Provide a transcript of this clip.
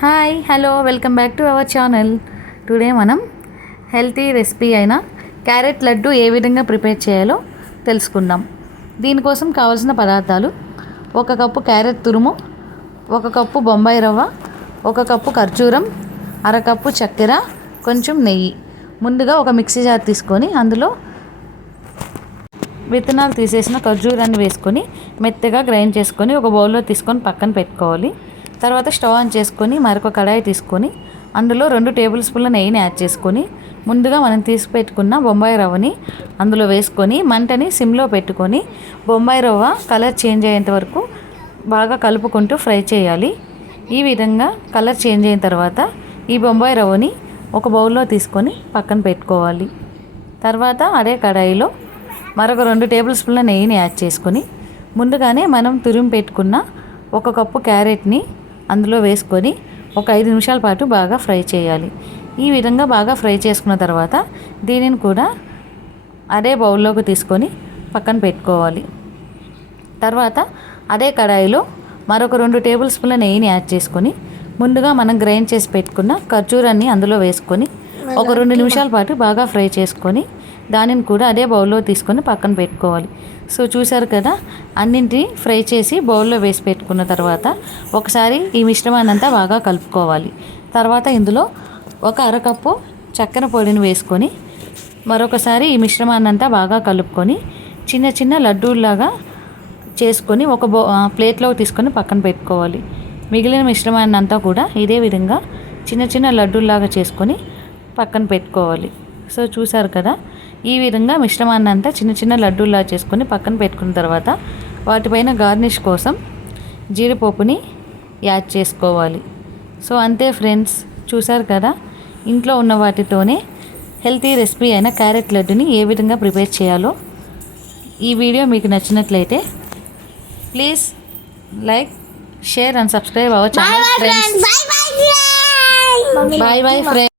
Hi hello welcome back to our channel. Today మనం healthy recipe అయిన carrot laddu ఏ విధంగా prepare చేయాలో తెలుసుకుందాం. దీనికోసం కావాల్సిన పదార్థాలు: 1 కప్పు క్యారెట్ తురుము, 1 కప్పు బొంబాయి రవ్వ, 1 కప్పు ఖర్జూరం, అర కప్పు చక్కెర, కొంచెం నెయ్యి. ముందుగా ఒక మిక్సీ జార్ తీసుకొని అందులో విత్తనాలు తీసేసిన ఖర్జూరాన్ని వేసుకొని మెత్తగా గ్రైండ్ చేసుకొని ఒక బౌల్లో తీసుకొని పక్కన పెట్టుకోవాలి. తర్వాత స్టవ్ ఆన్ చేసుకొని మరొక కడాయి తీసుకొని అందులో 2 టేబుల్ స్పూన్ల నెయ్యిని యాడ్ చేసుకొని ముందుగా మనం తీసి పెట్టుకున్న బొంబాయి రవ్వని అందులో వేసుకొని మంటని సిమ్లో పెట్టుకొని బొంబాయి రవ్వ కలర్ చేంజ్ అయ్యేంత వరకు బాగా కలుపుకుంటూ ఫ్రై చేయాలి. ఈ విధంగా కలర్ చేంజ్ అయిన తర్వాత ఈ బొంబాయి రవ్వని ఒక బౌల్లో తీసుకొని పక్కన పెట్టుకోవాలి. తర్వాత అదే కడాయిలో మరొక 2 టేబుల్ స్పూన్ల నెయ్యిని యాడ్ చేసుకొని ముందుగానే మనం తురిమి పెట్టుకున్న 1 కప్పు క్యారెట్ని అందులో వేసుకొని ఒక 5 నిమిషాల పాటు బాగా ఫ్రై చేయాలి. ఈ విధంగా బాగా ఫ్రై చేసుకున్న తర్వాత దీనిని కూడా అదే బౌల్లోకి తీసుకొని పక్కన పెట్టుకోవాలి. తర్వాత అదే కడాయిలో మరొక 2 టేబుల్ స్పూన్ల నెయ్యిని యాడ్ చేసుకొని ముందుగా మనం గ్రైండ్ చేసి పెట్టుకున్న ఖర్జూరాన్ని అందులో వేసుకొని ఒక 2 నిమిషాల పాటు బాగా ఫ్రై చేసుకొని దానిని కూడా అదే బౌల్లో తీసుకొని పక్కన పెట్టుకోవాలి. సో చూసారు కదా, అన్నింటినీ ఫ్రై చేసి బౌల్లో వేసి పెట్టుకున్న తర్వాత ఒకసారి ఈ మిశ్రమాన్ని అంతా బాగా కలుపుకోవాలి. తర్వాత ఇందులో ఒక అరకప్పు చక్కెర పొడిని వేసుకొని మరొకసారి ఈ మిశ్రమాన్ని అంతా బాగా కలుపుకొని చిన్న చిన్న లడ్డూల్లాగా చేసుకొని ఒక ప్లేట్లోకి తీసుకొని పక్కన పెట్టుకోవాలి. మిగిలిన మిశ్రమాన్ని అంతా కూడా ఇదే విధంగా చిన్న చిన్న లడ్డూల్లాగా చేసుకొని పక్కన పెట్టుకోవాలి. సో చూసారు కదా, ఈ విధంగా మిశ్రమాన్ని అంతా చిన్న చిన్న లడ్డూల్లా చేసుకొని పక్కన పెట్టుకున్న తర్వాత వాటిపైన గార్నిష్ కోసం జీడిపప్పుని యాడ్ చేసుకోవాలి. సో అంతే ఫ్రెండ్స్, చూసారు కదా, ఇంట్లో ఉన్న వాటితోనే హెల్తీ రెసిపీ అయిన క్యారెట్ లడ్డుని ఏ విధంగా ప్రిపేర్ చేయాలో. ఈ వీడియో మీకు నచ్చినట్లయితే please like, share and subscribe our channel friends. Bye bye friends.